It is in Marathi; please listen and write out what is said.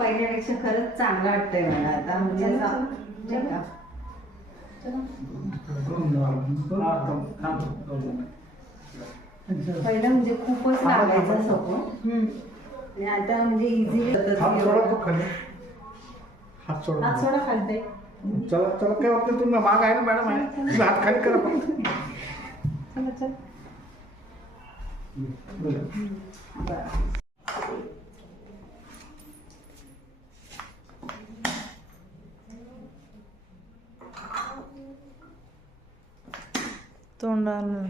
पहिल्यापेक्षा खरंच चांगलं वाटतंय मला आता म्हणजे असं नाही का? पहिलं म्हणजे खूपच लागायचं सपोर्ट आणि आता म्हणजे इझी हात सोडा हात सोडा खालते चला चला काय वाटतं तुम्ही माग आहे ना मॅडम आहे तुम्ही हात खाली करा चला चल तोंडाला